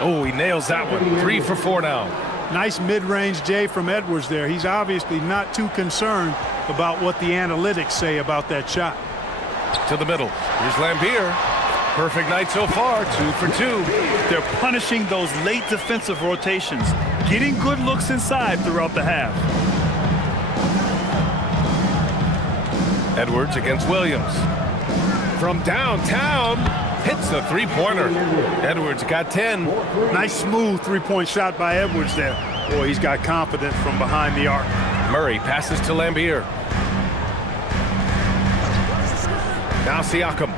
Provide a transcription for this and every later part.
Oh, he nails that one. 3 for 4 now. Nice mid-range J from Edwards there. He's obviously not too concerned about what the analytics say about that shot. To the middle. Here's Lambier. Perfect night so far. 2 for 2. They're punishing those late defensive rotations, getting good looks inside throughout the half. Edwards against Williams. From downtown, hits the three-pointer. Edwards got 10. Nice smooth three-point shot by Edwards there. Boy, he's got confidence from behind the arc. Murray passes to Lambier. Now Siakam.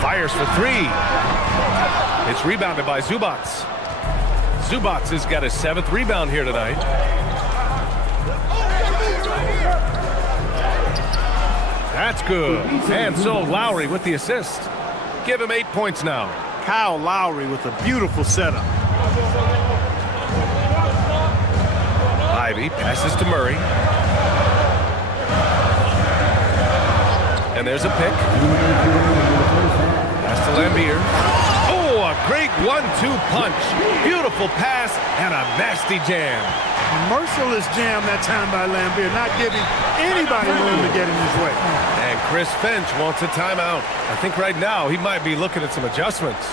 Fires for 3. It's rebounded by Zubac. Zubac has got his 7th rebound here tonight. That's good. And so Lowry with the assist. Give him 8 points now. Kyle Lowry with a beautiful setup. Ivy passes to Murray. And there's a pick. Pass to Lambier. Oh, a great 1-2 punch. Beautiful pass and a nasty jam. Merciless jam that time by Lambier, not giving anybody room to get in his way. And Chris Finch wants a timeout. I think right now he might be looking at some adjustments.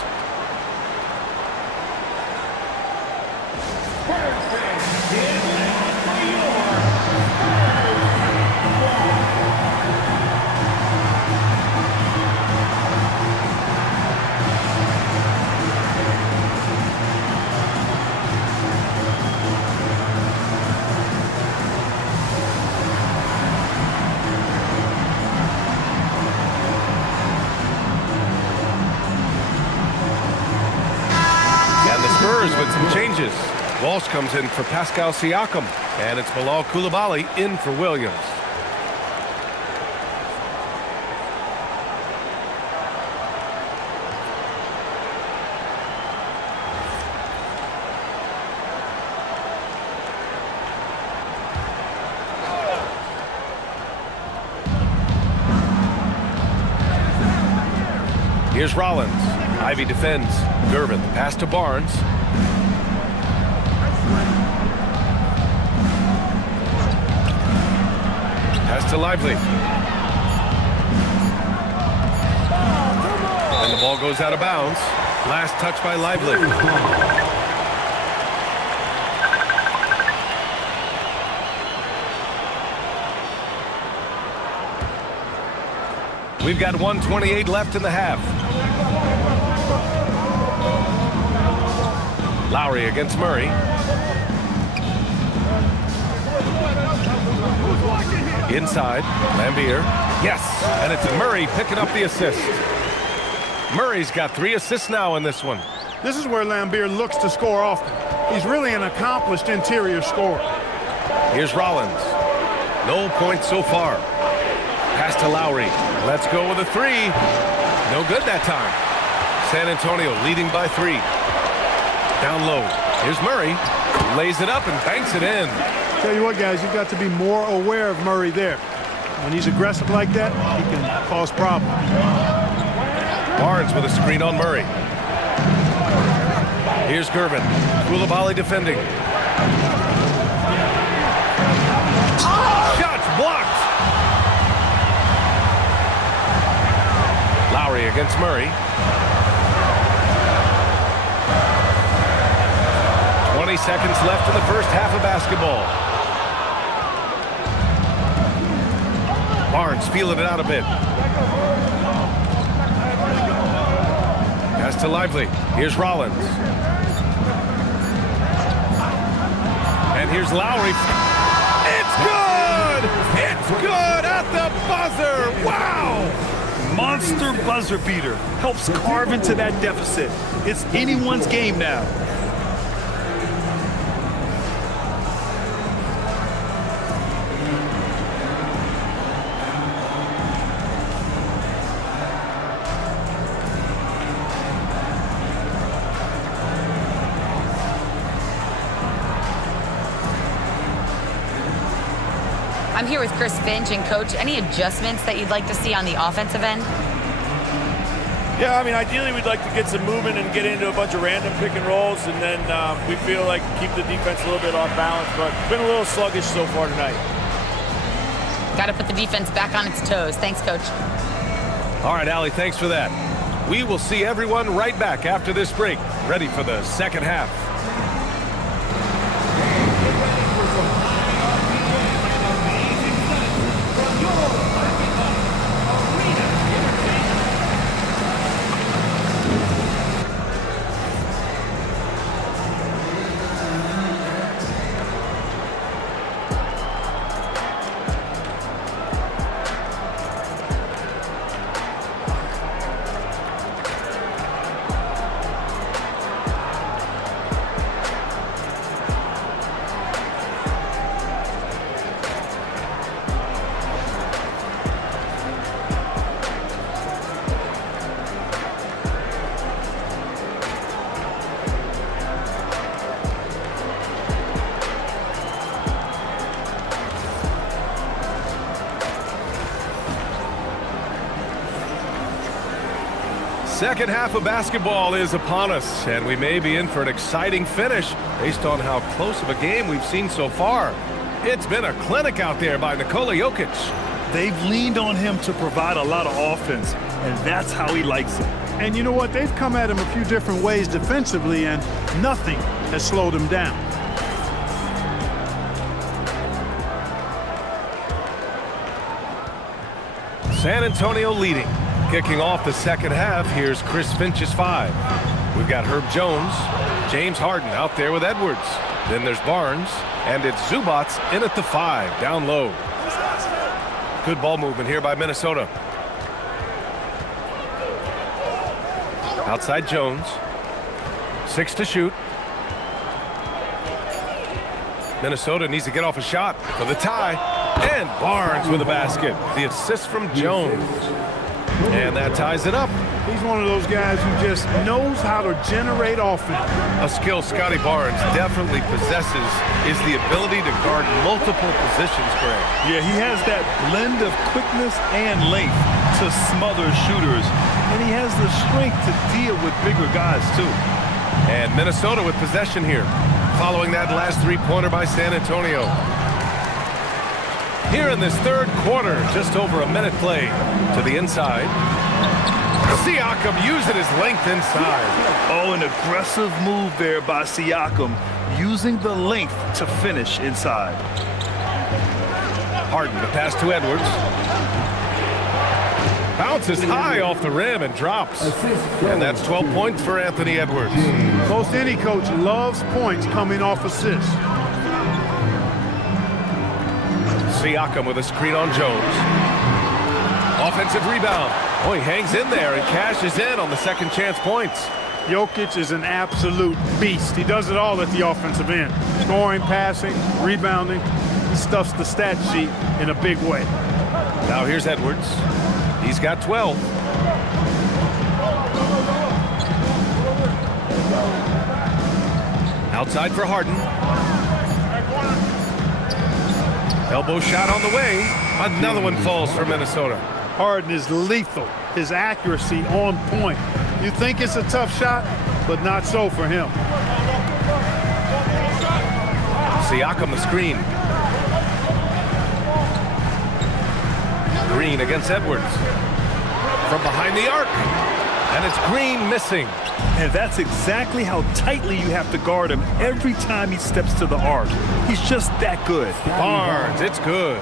Spurs with some changes. Walsh comes in for Pascal Siakam, and it's Bilal Coulibaly in for Williams. Here's Rollins. Ivy defends. Gervin, pass to Barnes. Pass to Lively. And the ball goes out of bounds. Last touch by Lively. We've got 1:28 left in the half. Lowry against Murray. Inside, Lambier. Yes, and it's Murray picking up the assist. Murray's got 3 assists now in this one. This is where Lambier looks to score often. He's really an accomplished interior scorer. Here's Rollins. No points so far. Pass to Lowry. Let's go with a 3. No good that time. San Antonio leading by 3. Down low. Here's Murray. Lays it up and banks it in. Tell you what, guys, you've got to be more aware of Murray there. When he's aggressive like that, he can cause problems. Barnes with a screen on Murray. Here's Gervin. Coulibaly defending. Shots blocked. Lowry against Murray. 20 seconds left in the first half of basketball. Barnes feeling it out a bit. Pass to Lively. Here's Rollins. And here's Lowry. It's good! It's good at the buzzer! Wow! Monster buzzer beater. Helps carve into that deficit. It's anyone's game now. I'm here with Chris Finch, and Coach, any adjustments that you'd like to see on the offensive end? Yeah, I mean, ideally we'd like to get some movement and get into a bunch of random pick and rolls, and then we feel like keep the defense a little bit off balance, but it's been a little sluggish so far tonight. Got to put the defense back on its toes. Thanks, Coach. All right, Allie, thanks for that. We will see everyone right back after this break, ready for the second half. Second half of basketball is upon us, and we may be in for an exciting finish based on how close of a game we've seen so far. It's been a clinic out there by Nikola Jokic. They've leaned on him to provide a lot of offense, and that's how he likes it. And you know what? They've come at him a few different ways defensively, and nothing has slowed him down. San Antonio leading. Kicking off the second half, here's Chris Finch's 5. We've got Herb Jones, James Harden out there with Edwards. Then there's Barnes, and it's Zubats in at the 5, down low. Good ball movement here by Minnesota. Outside Jones. 6 to shoot. Minnesota needs to get off a shot for the tie. And Barnes with a basket. The assist from Jones. And that ties it up. He's one of those guys who just knows how to generate offense. A skill Scotty Barnes definitely possesses is the ability to guard multiple positions, Greg. Yeah, he has that blend of quickness and length to smother shooters, and he has the strength to deal with bigger guys, too. And Minnesota with possession here, following that last three-pointer by San Antonio. Here in this third quarter, just over a minute play to the inside. Siakam using his length inside. Oh, an aggressive move there by Siakam, using the length to finish inside. Harden, the pass to Edwards. Bounces high off the rim and drops. And that's 12 points for Anthony Edwards. Most any coach loves points coming off assists. Siakam with a screen on Jones. Offensive rebound. Oh, he hangs in there and cashes in on the second chance points. Jokic is an absolute beast. He does it all at the offensive end. Scoring, passing, rebounding. He stuffs the stat sheet in a big way. Now here's Edwards. He's got 12. Outside for Harden. Elbow shot on the way. Another one falls for Minnesota. Harden is lethal. His accuracy on point. You think it's a tough shot, but not so for him. Siakam the screen. Green against Edwards. From behind the arc. And it's Green missing. And that's exactly how tightly you have to guard him every time he steps to the arc. He's just that good. Barnes, it's good.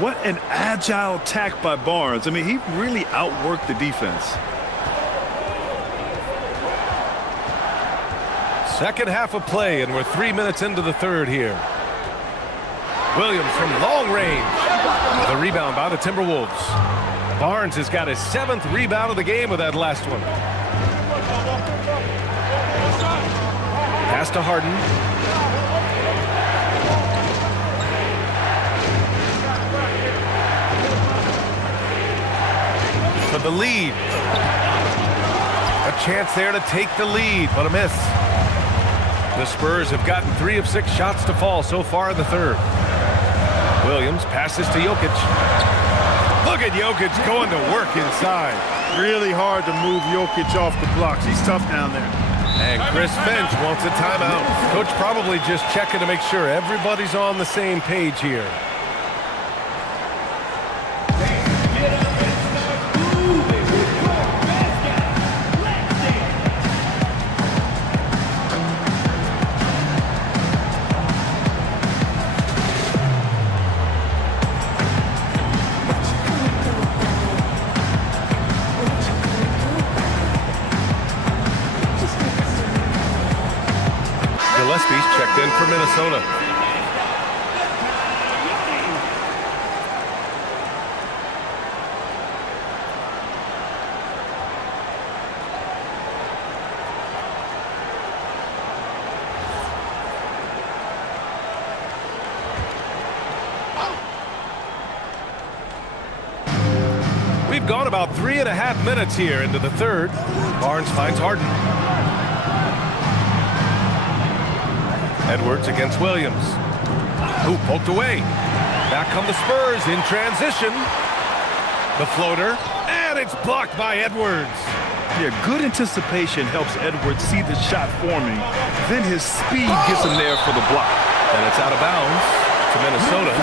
What an agile attack by Barnes. I mean, he really outworked the defense. Second half of play, and we're 3 minutes into the third here. Williams from long range. The rebound by the Timberwolves. Barnes has got his 7th rebound of the game with that last one. Pass to Harden. For the lead. A chance there to take the lead, but a miss. The Spurs have gotten 3 of 6 shots to fall so far in the third. Williams passes to Jokic. Look at Jokic going to work inside. Really hard to move Jokic off the blocks. He's tough down there. And Chris Finch wants a timeout. Coach probably just checking to make sure everybody's on the same page here. Gillespie's checked in for Minnesota. We've gone about 3.5 minutes here into the third. Barnes finds Harden. Edwards against Williams. Who poked away. Back come the Spurs in transition. The floater, and it's blocked by Edwards. Yeah, good anticipation helps Edwards see the shot forming. Then his speed gets him there for the block. And it's out of bounds to Minnesota.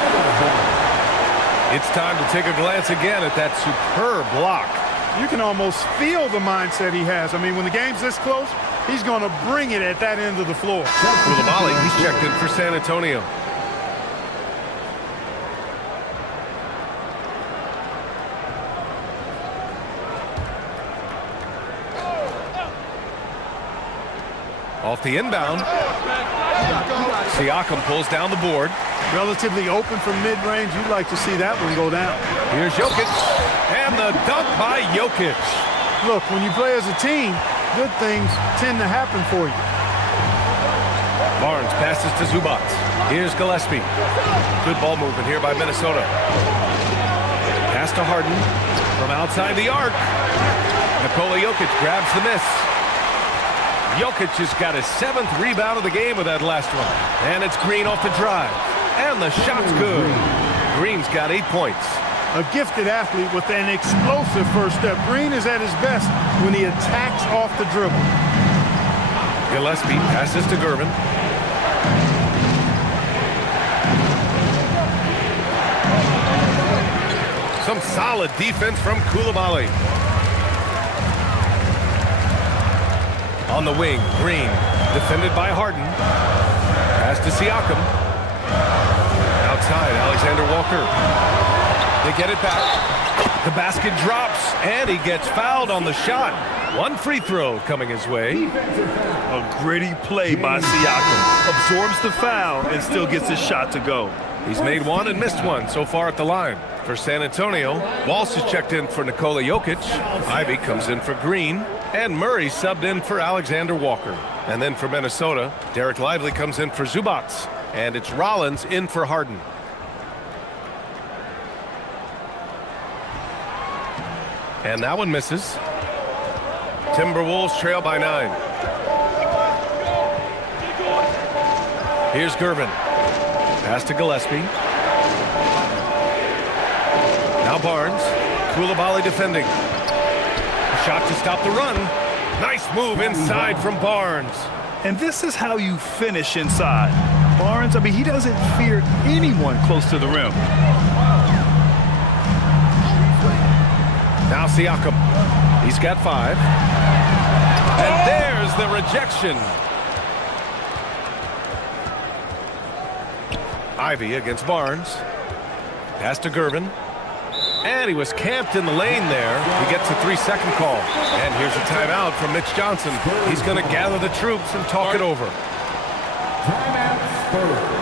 It's time to take a glance again at that superb block. You can almost feel the mindset he has. I mean, when the game's this close, he's going to bring it at that end of the floor. Koulibaly, he's checked in for San Antonio. Off the inbound. Siakam pulls down the board. Relatively open from mid-range. You'd like to see that one go down. Here's Jokic. And the dunk by Jokic. Look, when you play as a team, good things tend to happen for you. Barnes passes to Zubac. Here's Gillespie. Good ball movement here by Minnesota. Pass to Harden from outside the arc. Nikola Jokic grabs the miss. Jokic has got his 7th rebound of the game with that last one. And it's Green off the drive. And the shot's good. Green's got 8 points. A gifted athlete with an explosive first step. Green is at his best when he attacks off the dribble. Gillespie passes to Gervin. Some solid defense from Koulibaly. On the wing, Green, defended by Harden. Pass to Siakam. Outside, Alexander Walker. They get it back. The basket drops, and he gets fouled on the shot. One free throw coming his way. A gritty play by Siakam. Absorbs the foul and still gets his shot to go. He's made one and missed one so far at the line. For San Antonio, Walsh is checked in for Nikola Jokic. Ivy comes in for Green. And Murray subbed in for Alexander Walker. And then for Minnesota, Derek Lively comes in for Zubac. And it's Rollins in for Harden. And that one misses. Timberwolves trail by 9. Here's Gervin. Pass to Gillespie. Now Barnes. Koulibaly defending. A shot to stop the run. Nice move inside from Barnes. And this is how you finish inside. Barnes, I mean, he doesn't fear anyone close to the rim. Now Siakam. He's got 5. And there's the rejection. Ivy against Barnes. Pass to Gervin. And he was camped in the lane there. He gets a 3-second call. And here's a timeout from Mitch Johnson. He's going to gather the troops and talk it over. Timeout, Spurs.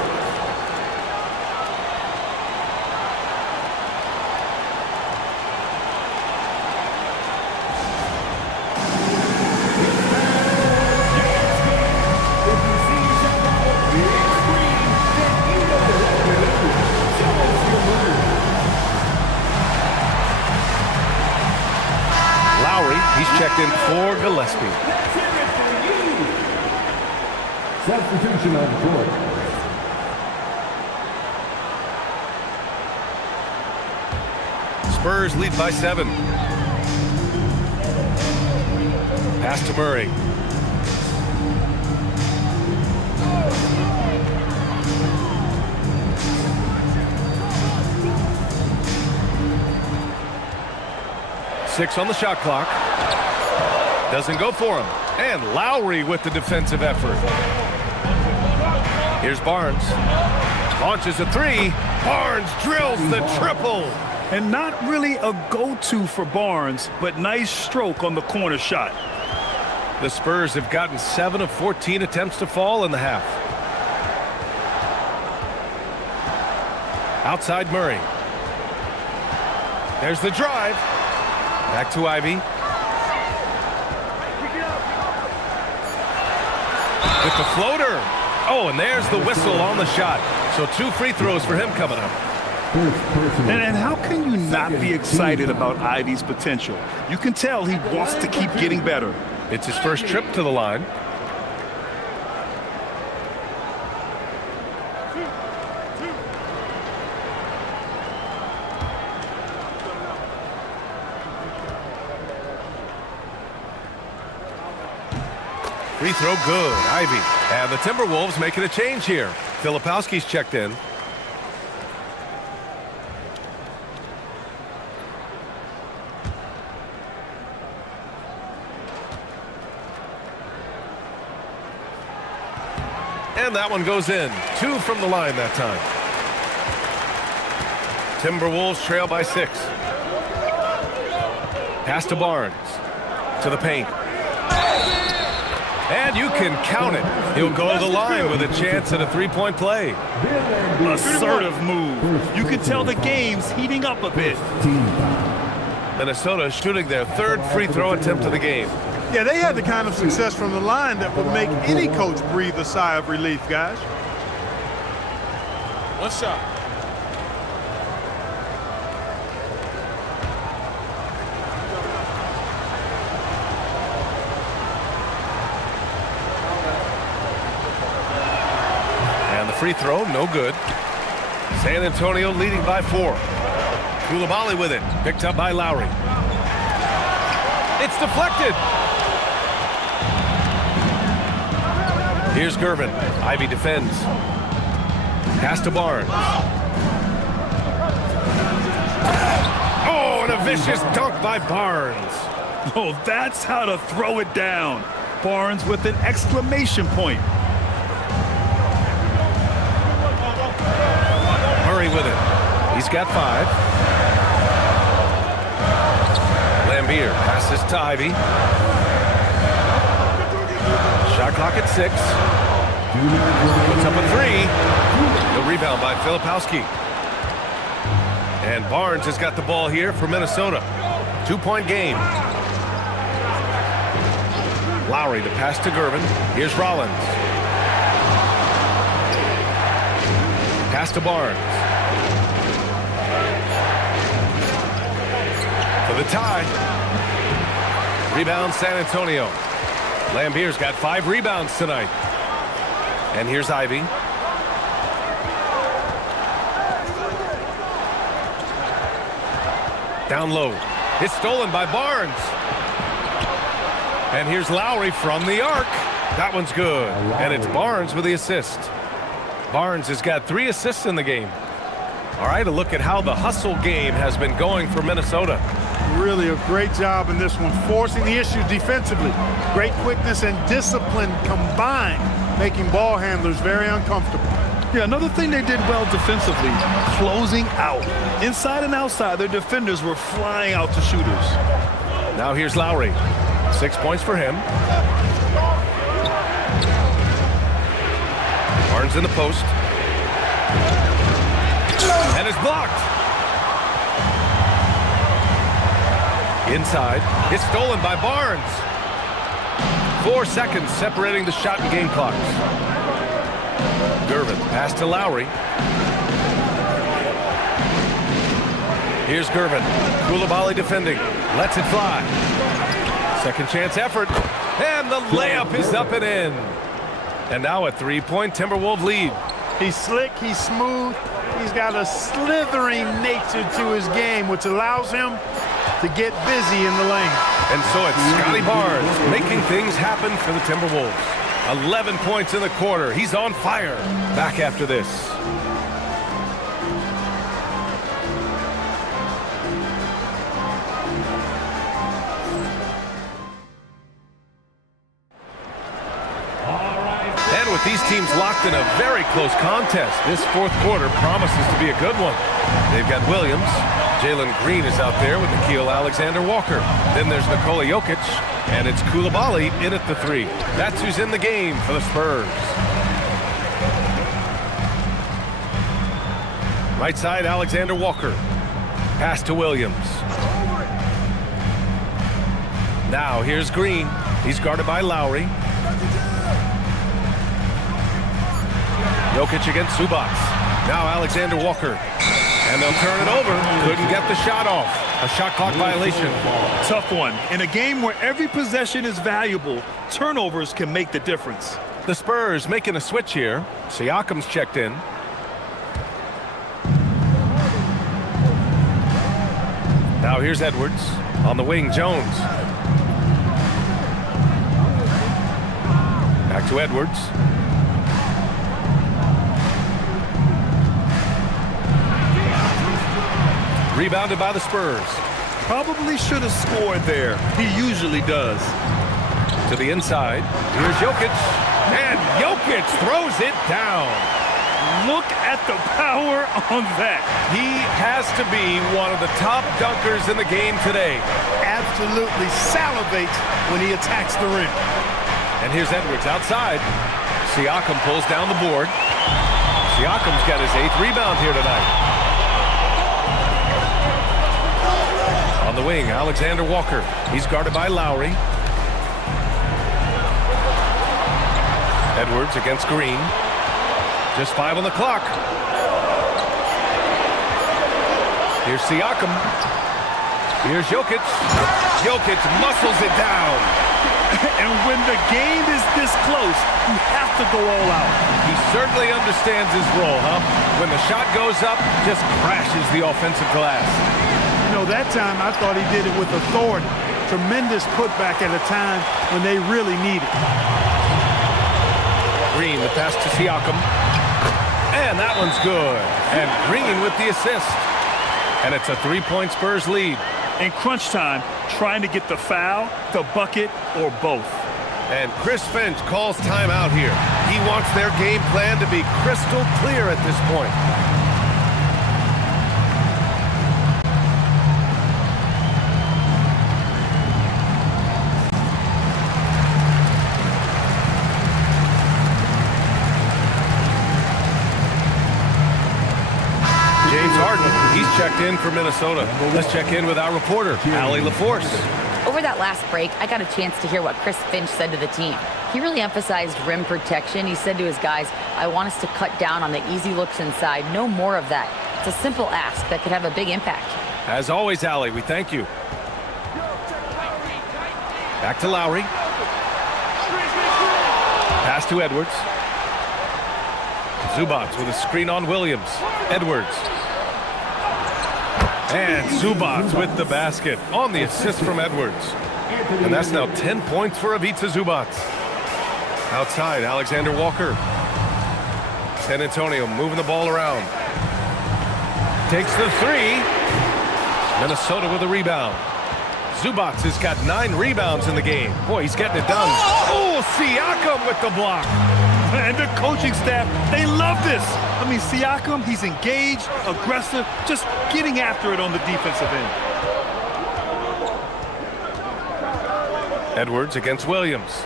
He's checked in for Gillespie. Substitution on court. Spurs lead by 7. Pass to Murray. Six on the shot clock. Doesn't go for him. And Lowry with the defensive effort. Here's Barnes. Launches a three. Barnes drills the triple. And not really a go-to for Barnes, but nice stroke on the corner shot. The Spurs have gotten 7 of 14 attempts to fall in the half. Outside Murray. There's the drive. Back to Ivy. With the floater. Oh, and there's the whistle on the shot. So 2 free throws for him coming up. And how can you not be excited about Ivy's potential? You can tell he wants to keep getting better. It's his first trip to the line. Free throw good. Ivy. And the Timberwolves making a change here. Filipowski's checked in. And that one goes in. 2 from the line that time. Timberwolves trail by 6. Pass to Barnes. To the paint. And you can count it. He'll go to the line with a chance at a 3-point play. Assertive move. You can tell the game's heating up a bit. Minnesota shooting their 3rd free throw attempt of the game. Yeah, they had the kind of success from the line that would make any coach breathe a sigh of relief, guys. One shot. And the free throw, no good. San Antonio leading by 4. Coulibaly with it, picked up by Lowry. It's deflected. Here's Gervin. Ivy defends. Pass to Barnes. Oh, and a vicious dunk by Barnes. Oh, that's how to throw it down. Barnes with an exclamation point. Murray with it. He's got 5. Lambeer passes to Ivy. Shot clock at 6. Puts up a 3. The rebound by Filipowski. And Barnes has got the ball here for Minnesota. 2-point game. Lowry to pass to Gervin. Here's Rollins. Pass to Barnes. For the tie. Rebound San Antonio. Lambier's got 5 rebounds tonight. And here's Ivy. Down low. It's stolen by Barnes. And here's Lowry from the arc. That one's good. And it's Barnes with the assist. Barnes has got 3 assists in the game. All right, a look at how the hustle game has been going for Minnesota. Really a great job in this one, forcing the issue defensively. Great quickness and discipline combined, making ball handlers very uncomfortable. Yeah, another thing they did well defensively, closing out. Inside and outside, their defenders were flying out to shooters. Now here's Lowry. 6 points for him. Barnes in the post. And it's blocked. Inside. It's stolen by Barnes. 4 seconds separating the shot and game clocks. Gervin pass to Lowry. Here's Gervin. Coulibaly defending. Lets it fly. Second chance effort. And the layup is up and in. And now a 3-point Timberwolves lead. He's slick, he's smooth, he's got a slithering nature to his game, which allows him to get busy in the lane. And so it's Scotty Barnes making things happen for the Timberwolves. 11 points in the quarter. He's on fire. Back after this. And with these teams locked in a very close contest, this fourth quarter promises to be a good one. They've got Williams. Jalen Green is out there with Nickeil Alexander-Walker. Then there's Nikola Jokic, and it's Koulibaly in at the 3. That's who's in the game for the Spurs. Right side, Alexander-Walker. Pass to Williams. Now here's Green. He's guarded by Lowry. Jokic against Zubac. Now Alexander-Walker. And they'll turn it over. Couldn't get the shot off. A shot clock violation. Tough one. In a game where every possession is valuable, turnovers can make the difference. The Spurs making a switch here. Siakam's checked in. Now here's Edwards. On the wing, Jones. Back to Edwards. Rebounded by the Spurs. Probably should have scored there. He usually does. To the inside. Here's Jokic. And Jokic throws it down. Look at the power on that. He has to be one of the top dunkers in the game today. Absolutely salivates when he attacks the rim. And here's Edwards outside. Siakam pulls down the board. Siakam's got his 8th rebound here tonight. On the wing, Alexander-Walker. He's guarded by Lowry. Edwards against Green. Just 5 on the clock. Here's Siakam. Here's Jokic. Jokic muscles it down. And when the game is this close, you have to go all out. He certainly understands his role, huh? When the shot goes up, just crashes the offensive glass. You know, that time I thought he did it with authority. Tremendous putback at a time when they really need it. Green, the pass to Siakam. And that one's good. And Green with the assist. And it's a 3-point Spurs lead. In crunch time, trying to get the foul, the bucket, or both. And Chris Finch calls timeout here. He wants their game plan to be crystal clear at this point. He's checked in for Minnesota. Let's check in with our reporter, Allie LaForce. Over that last break, I got a chance to hear what Chris Finch said to the team. He really emphasized rim protection. He said to his guys, I want us to cut down on the easy looks inside. No more of that. It's a simple ask that could have a big impact. As always, Allie, we thank you. Back to Lowry. Pass to Edwards. Zubac with a screen on Williams. Edwards. And Zubac with the basket on the assist from Edwards. And that's now 10 points for Ivica Zubac. Outside, Alexander-Walker. San Antonio moving the ball around. Takes the 3. Minnesota with a rebound. Zubac has got 9 rebounds in the game. Boy, he's getting it done. Oh, Siakam with the block. And the coaching staff, they love this. I mean, Siakam, he's engaged, aggressive, just getting after it on the defensive end. Edwards against Williams.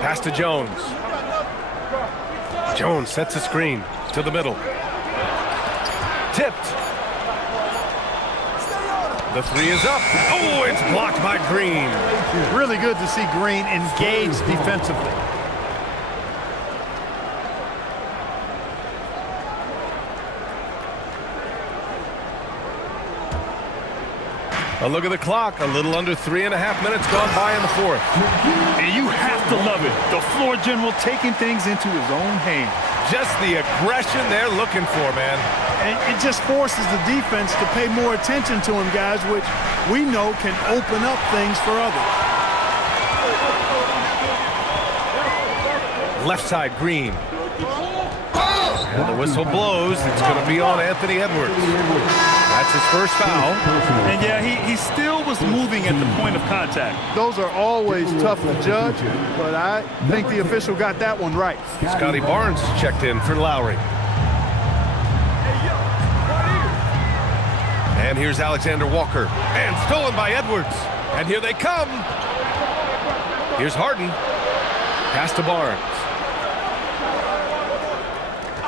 Pass to Jones. Jones sets a screen to the middle. Tipped. The 3 is up. Oh, it's blocked by Green. Really good to see Green engaged defensively. A look at the clock. A little under 3.5 minutes gone by in the fourth. And you have to love it. The floor general taking things into his own hands. just the aggression they're looking for, man. And it just forces the defense to pay more attention to him, guys, which we know can open up things for others. Left side, Green. And the whistle blows. It's going to be on Anthony Edwards. That's his first foul. And yeah, he still was moving at the point of contact. Those are always tough to judge, but I think the official got that one right. Scotty Barnes checked in for Lowry. And here's Alexander Walker. And stolen by Edwards. And here they come. Here's Harden. Pass to Barnes.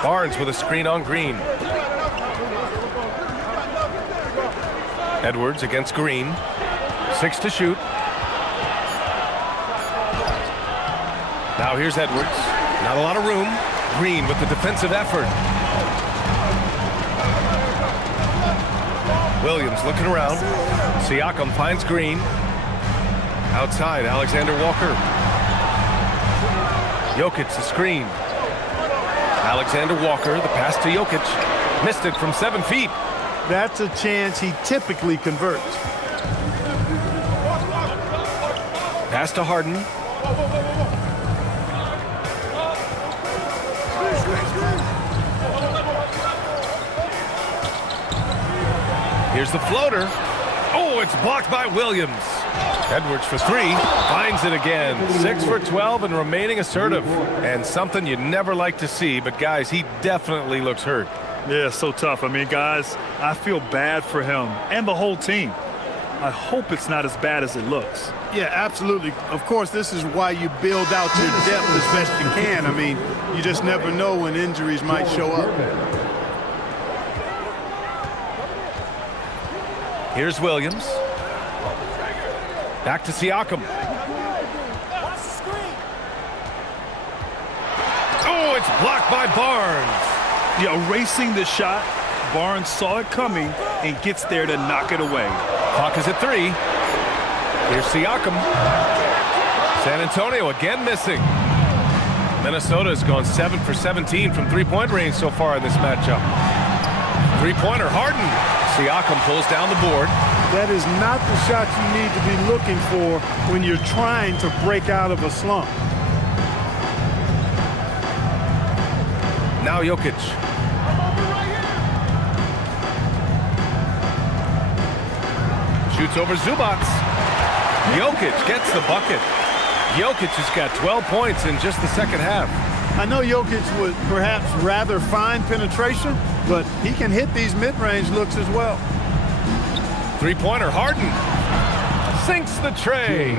Barnes with a screen on Green. Edwards against Green. 6 to shoot. Now here's Edwards. Not a lot of room. Green with the defensive effort. Williams looking around. Siakam finds Green. Outside, Alexander Walker. Jokic the screen. Alexander Walker, the pass to Jokic. Missed it from 7 feet. That's a chance he typically converts. Pass to Harden. Here's the floater. Oh, it's blocked by Williams. Edwards for 3. Finds it again. 6 for 12 and remaining assertive. And something you never like to see, but guys, he definitely looks hurt. Yeah, so tough. I mean, guys, I feel bad for him and the whole team. I hope it's not as bad as it looks. Yeah, absolutely. Of course, this is why you build out your depth as best you can. I mean, you just never know when injuries might show up. Here's Williams. Back to Siakam. Oh, it's blocked by Barnes. Yeah, erasing the shot. Barnes saw it coming and gets there to knock it away. Clock is at 3. Here's Siakam. San Antonio again missing. Minnesota has gone 7 for 17 from three-point range so far in this matchup. Three-pointer, Harden. Siakam pulls down the board. That is not the shot you need to be looking for when you're trying to break out of a slump. Now Jokic. Shoots over Zubac. Jokic gets the bucket. Jokic has got 12 points in just the second half. I know Jokic would perhaps rather find penetration, but he can hit these mid-range looks as well. Three-pointer, Harden sinks the tray.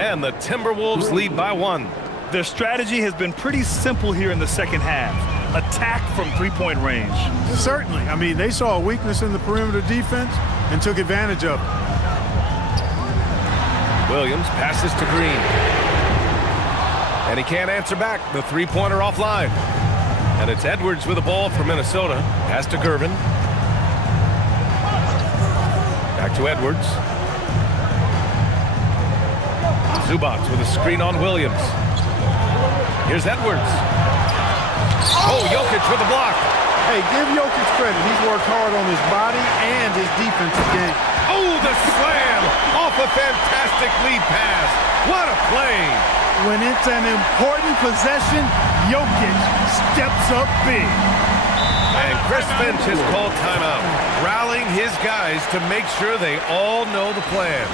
And the Timberwolves lead by 1. Their strategy has been pretty simple here in the second half. Attack from three-point range. Certainly. I mean, they saw a weakness in the perimeter defense and took advantage of it. Williams passes to Green. And he can't answer back. The three-pointer offline. And it's Edwards with the ball for Minnesota. Pass to Gervin. Back to Edwards. Zubac with a screen on Williams. Here's Edwards. Oh, Jokic with the block. Hey, give Jokic credit. He's worked hard on his body and his defensive game. Oh, the slam off a fantastic lead pass. What a play. When it's an important possession, Jokic steps up big. And Chris Finch has called timeout, rallying his guys to make sure they all know the plan.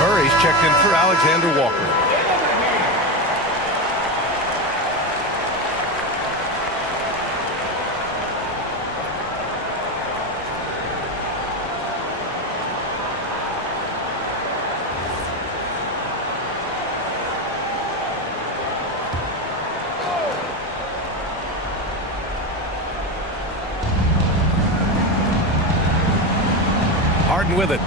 Murray's checked in for Alexander Walker. Harden with it.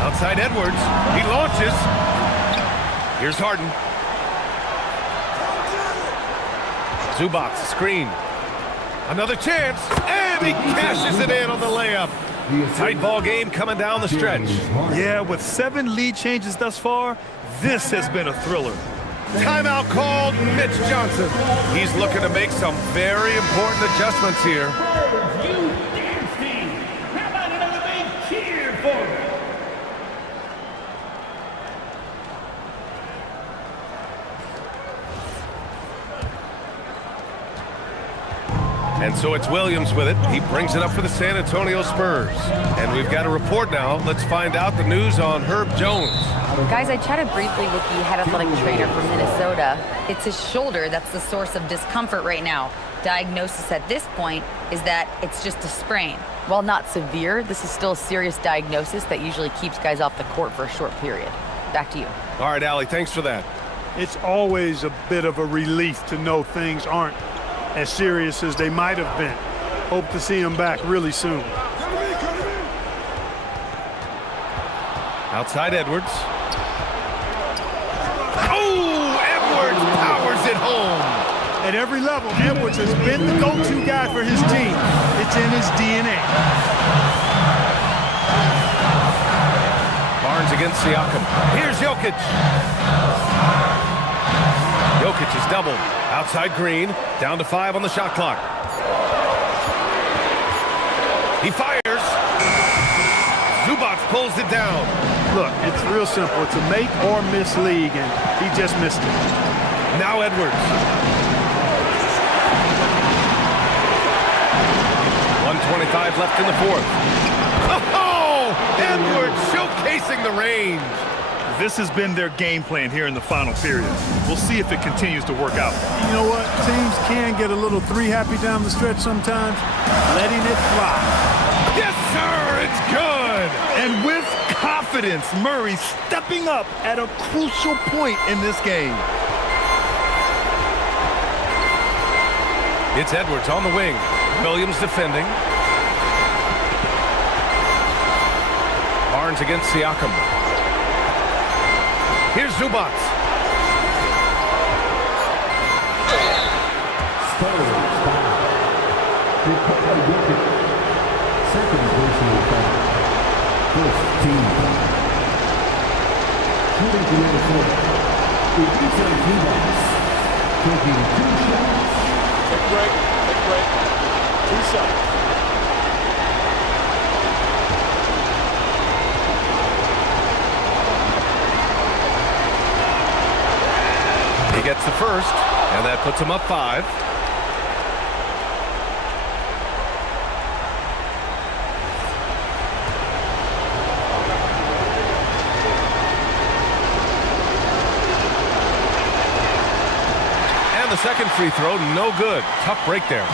Outside Edwards. He launches. Here's Harden. Zubac, screen. Another chance. And he cashes it in on the layup. Tight ball game coming down the stretch. Yeah, with 7 lead changes thus far, this has been a thriller. Timeout called, Mitch Johnson. He's looking to make some very important adjustments here. You dance team. How about another big cheer for them? And so it's Williams with it. He brings it up for the San Antonio Spurs. And we've got a report now. Let's find out the news on Herb Jones. Guys, I chatted briefly with the head athletic trainer from Minnesota. It's his shoulder that's the source of discomfort right now. Diagnosis at this point is that it's just a sprain. While not severe, this is still a serious diagnosis that usually keeps guys off the court for a short period. Back to you. All right, Allie, thanks for that. It's always a bit of a relief to know things aren't as serious as they might have been. Hope to see him back really soon. Outside Edwards. Oh, Edwards powers it home. At every level, Edwards has been the go-to guy for his team. It's in his DNA. Barnes against Siakam. Here's Jokic. Jokic is doubled. Outside Green. Down to 5 on the shot clock. He fires. Zubac pulls it down. Look, it's real simple. It's a make or miss league, and he just missed it. Now Edwards. 1:25 left in the fourth. Oh! Edwards showcasing the range. This has been their game plan here in the final period. We'll see if it continues to work out. You know what? Teams can get a little three-happy down the stretch sometimes. Letting it fly. Yes, sir! It's good! And with confidence, Murray stepping up at a crucial point in this game. It's Edwards on the wing. Williams defending. Barnes against Siakam. Here's Zubac. Spurs foul. Nikola Jokic. Second personal foul. First team foul. Shooting to Minnesota. Ivica Zubac. Taking 2 shots. Take a break. 2 shots. He gets the first, and that puts him up 5. And the second free throw, no good. Tough break there.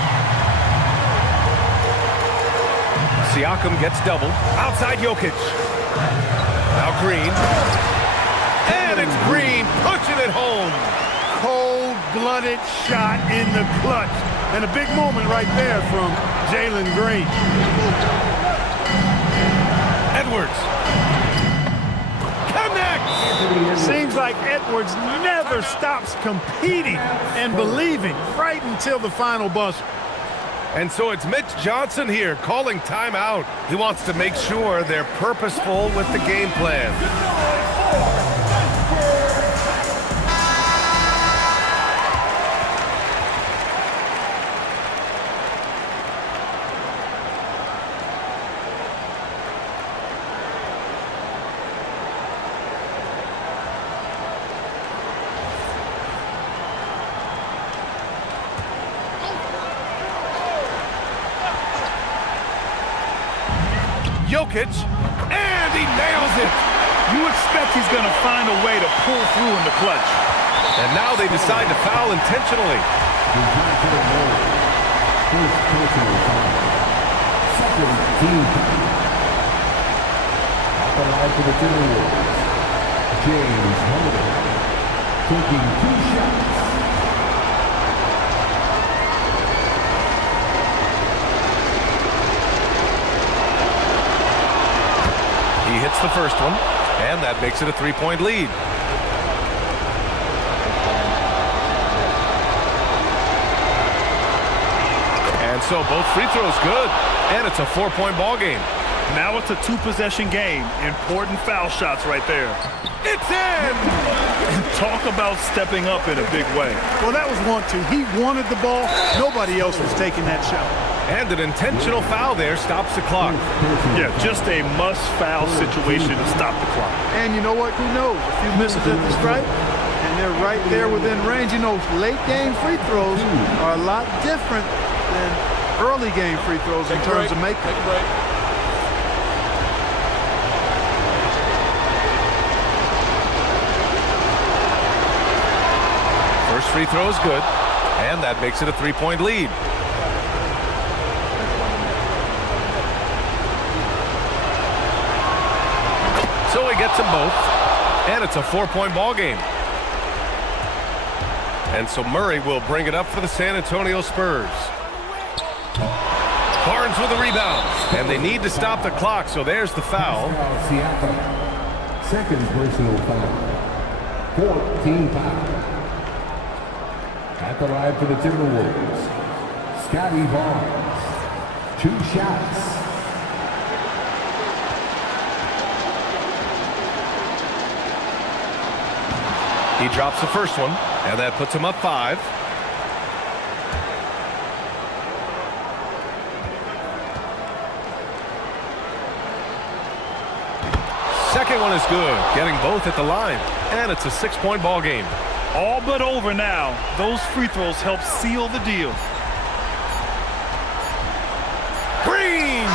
Siakam gets doubled. Outside Jokic. Now Green. And it's Green pushing it home. Cold-blooded shot in the clutch. And a big moment right there from Jalen Green. Edwards. Connects. Seems like Edwards never stops competing and believing right until the final buzzer. And so it's Mitch Johnson here calling timeout. He wants to make sure they're purposeful with the game plan. Jokic, and he nails it. You expect he's going to find a way to pull through in the clutch. And now they decide to foul intentionally. First personal foul. Second team foul. At the line for the Timberwolves. James Harden. Taking 2 shots. He hits the first one, and that makes it a 3-point lead. And so both free throws good, and it's a 4-point ball game. Now it's a two-possession game. Important foul shots right there. It's in! Talk about stepping up in a big way. Well, that was 1-2. He wanted the ball. Nobody else was taking that shot. And an intentional foul there stops the clock. Yeah, just a must-foul situation to stop the clock. And you know what? Who knows? A few misses at the stripe, and they're right there within range. You know, late game free throws are a lot different than early game free throws in terms of making. Take a break. First free throw is good, and that makes it a 3-point lead. So he gets them both, and it's a 4-point ball game. And so Murray will bring it up for the San Antonio Spurs. Barnes with a rebound, and they need to stop the clock, so there's the foul. Second personal foul. 14 foul. At the line for the Timberwolves, Scotty Barnes. 2 shots. He drops the first one, and that puts him up 5. Second one is good, getting both at the line, and it's a 6-point ball game. All but over now. Those free throws help seal the deal. Green!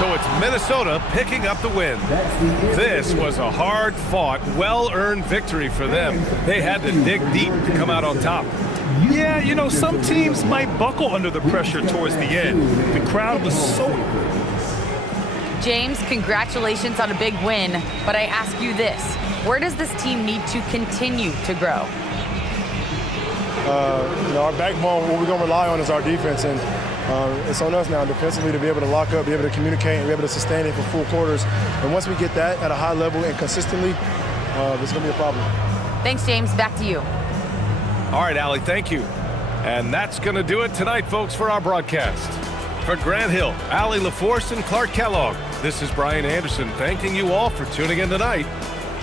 So it's Minnesota picking up the win. This was a hard-fought, well-earned victory for them. They had to dig deep to come out on top. Yeah, you know, some teams might buckle under the pressure towards the end. The crowd was so... James, congratulations on a big win, but I ask you this. Where does this team need to continue to grow? Our backbone, what we're going to rely on is our defense, and it's on us now defensively to be able to lock up, be able to communicate, and be able to sustain it for full quarters. And once we get that at a high level and consistently, it's going to be a problem. Thanks, James. Back to you. All right, Allie, thank you. And that's going to do it tonight, folks, for our broadcast. For Grant Hill, Allie LaForce, and Clark Kellogg, this is Brian Anderson thanking you all for tuning in tonight.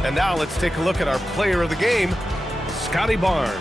And now let's take a look at our player of the game, Scotty Barnes.